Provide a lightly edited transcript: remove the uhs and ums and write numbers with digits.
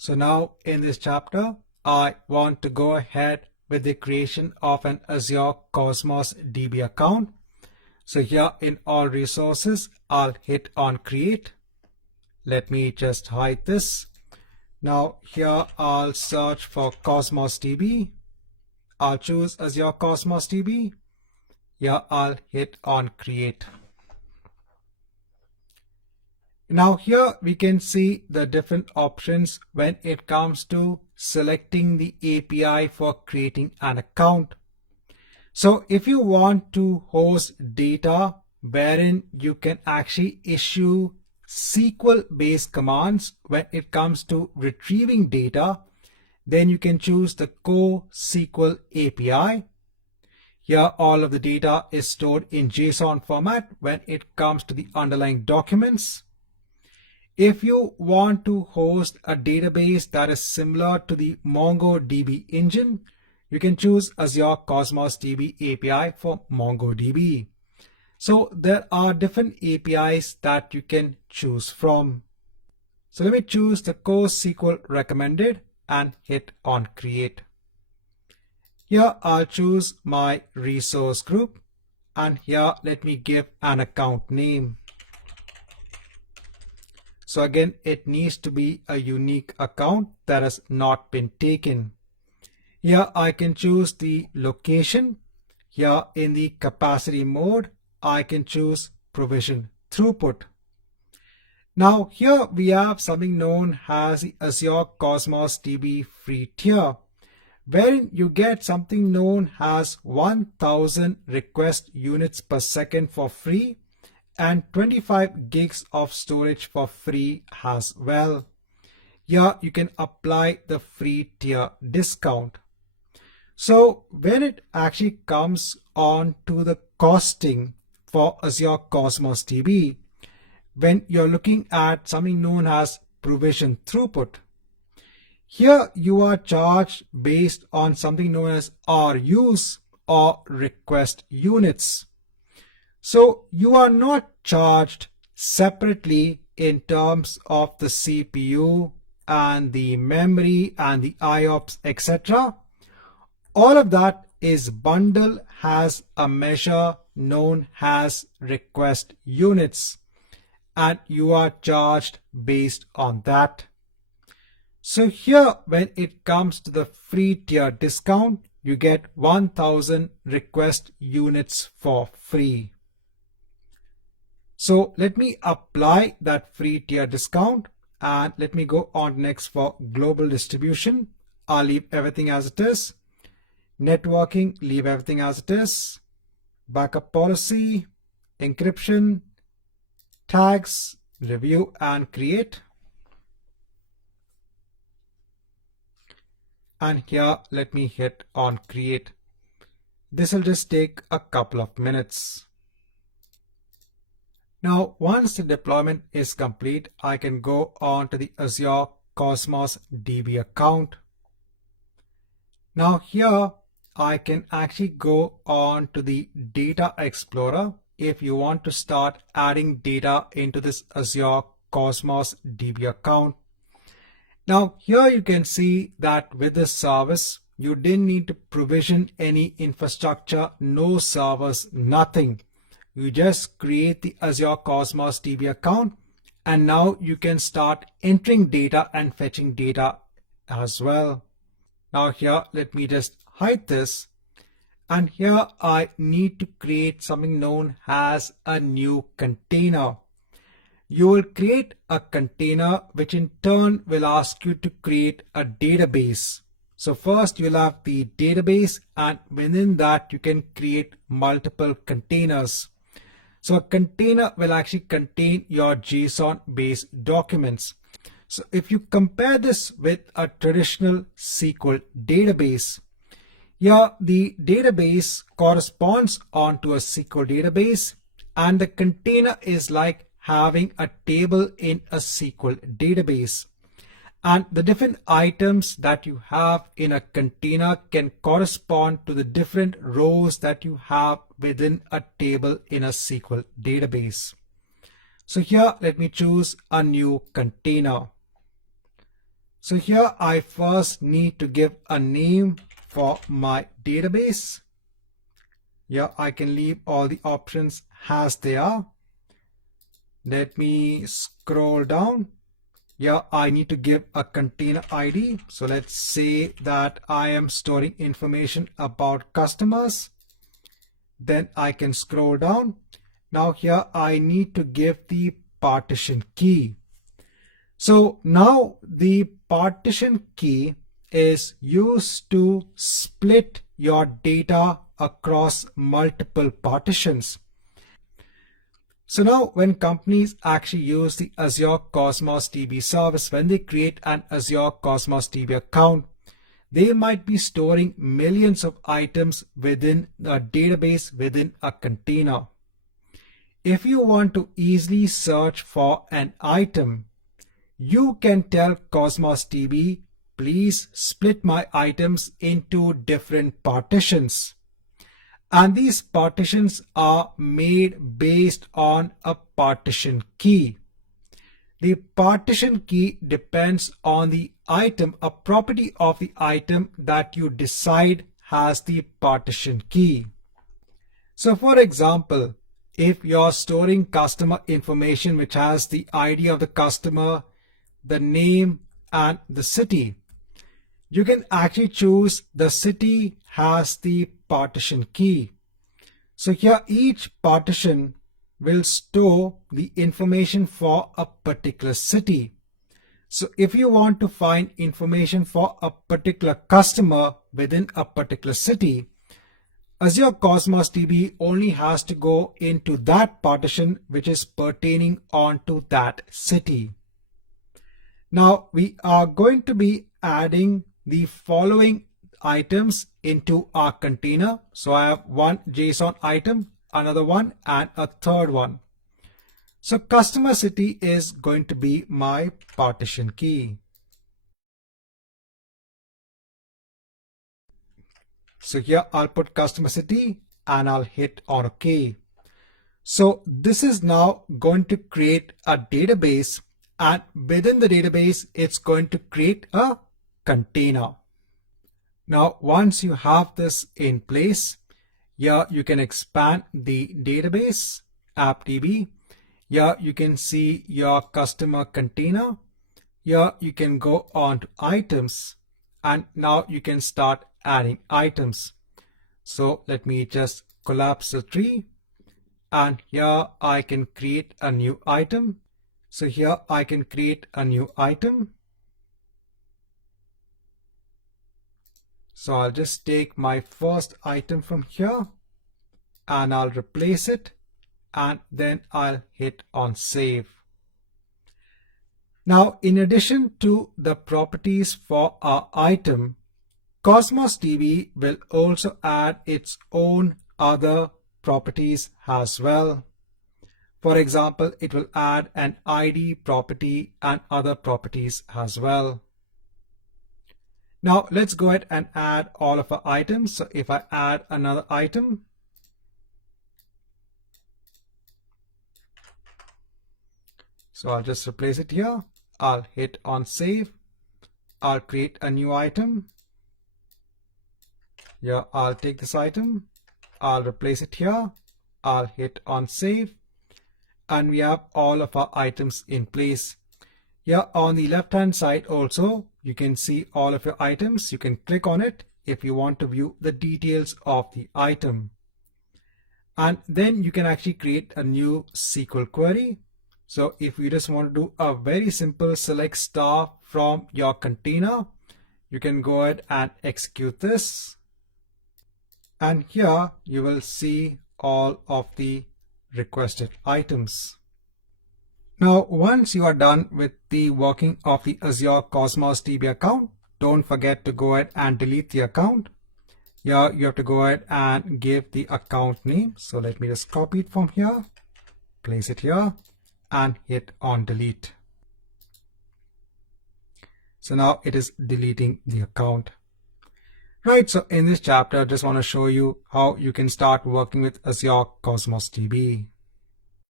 So now in this chapter, I want to go ahead with the creation of an Azure Cosmos DB account. So here in all resources, I'll hit on create. Let me just hide this. Now here I'll search for Cosmos DB. I'll choose Azure Cosmos DB. Here I'll hit on create. Now here we can see the different options when it comes to selecting the API for creating an account. So if you want to host data wherein you can actually issue SQL-based commands when it comes to retrieving data, then you can choose the Core SQL API. Here all of the data is stored in JSON format when it comes to the underlying documents. If you want to host a database that is similar to the MongoDB engine, you can choose Azure Cosmos DB API for MongoDB. So there are different APIs that you can choose from. So let me choose the Core SQL recommended and hit on create. Here I'll choose my resource group and here let me give an account name. So again, it needs to be a unique account that has not been taken. Here I can choose the location. Here in the capacity mode, I can choose provision throughput. Now here we have something known as the Azure Cosmos DB free tier, wherein you get something known as 1000 request units per second for free and 25 gigs of storage for free as well. Here you can apply the free tier discount. So when it actually comes on to the costing for Azure Cosmos DB, when you're looking at something known as provision throughput, here you are charged based on something known as RUs or request units. So you are not charged separately in terms of the CPU and the memory and the IOPS, etc. All of that is bundled as a measure known as request units, and you are charged based on that. So here when it comes to the free tier discount, you get 1000 request units for free. So let me apply that free tier discount and let me go on next for global distribution. I'll leave everything as it is. Networking, leave everything as it is. Backup policy, encryption, tags, review and create. And here let me hit on create. This will just take a couple of minutes. Now, once the deployment is complete, I can go on to the Azure Cosmos DB account. Now here, I can actually go on to the Data Explorer if you want to start adding data into this Azure Cosmos DB account. Now here you can see that with this service, you didn't need to provision any infrastructure, no servers, nothing. You just create the Azure Cosmos DB account and now you can start entering data and fetching data as well. Now here, let me just hide this. And here I need to create something known as a new container. You will create a container which in turn will ask you to create a database. So first you'll have the database and within that you can create multiple containers. So a container will actually contain your JSON-based documents. So if you compare this with a traditional SQL database, here the database corresponds onto a SQL database and the container is like having a table in a SQL database. And the different items that you have in a container can correspond to the different rows that you have within a table in a SQL database. So here let me choose a new container. So here I first need to give a name for my database. Here I can leave all the options as they are. Let me scroll down. Here I need to give a container ID. So let's say that I am storing information about customers. Then I can scroll down. Now here I need to give the partition key. So now the partition key is used to split your data across multiple partitions. So now when companies actually use the Azure Cosmos DB service, when they create an Azure Cosmos DB account, they might be storing millions of items within a database within a container. If you want to easily search for an item, you can tell Cosmos DB, please split my items into different partitions. And these partitions are made based on a partition key. The partition key depends on the item, a property of the item that you decide has the partition key. So for example, if you're storing customer information which has the ID of the customer, the name and the city, you can actually choose the city has the partition key. So here each partition will store the information for a particular city. So if you want to find information for a particular customer within a particular city, Azure Cosmos DB only has to go into that partition which is pertaining onto that city. Now we are going to be adding the following items into our container. So I have one JSON item, another one, and a third one. So customer city is going to be my partition key. So here I'll put customer city and I'll hit on OK. So this is now going to create a database, and within the database, it's going to create a container. Now, once you have this in place, here you can expand the database, AppDB. Here you can see your customer container. Here you can go on to items, and now you can start adding items. So let me just collapse the tree, and here I can create a new item. So here I can create a new item. So I'll just take my first item from here and I'll replace it, and then I'll hit on save. Now, in addition to the properties for our item, Cosmos DB will also add its own other properties as well. For example, it will add an ID property and other properties as well. Now let's go ahead and add all of our items. So if I add another item, so I'll just replace it here. I'll hit on save. I'll create a new item. Here I'll take this item. I'll replace it here. I'll hit on save. And we have all of our items in place. Here on the left hand side also, you can see all of your items. You can click on it if you want to view the details of the item. And then you can actually create a new SQL query. So if you just want to do a very simple select star from your container, you can go ahead and execute this. And here you will see all of the requested items. Now, once you are done with the working of the Azure Cosmos DB account, don't forget to go ahead and delete the account. Here you have to go ahead and give the account name. So let me just copy it from here, place it here, and hit on delete. So now it is deleting the account. Right, so in this chapter, I just want to show you how you can start working with Azure Cosmos DB.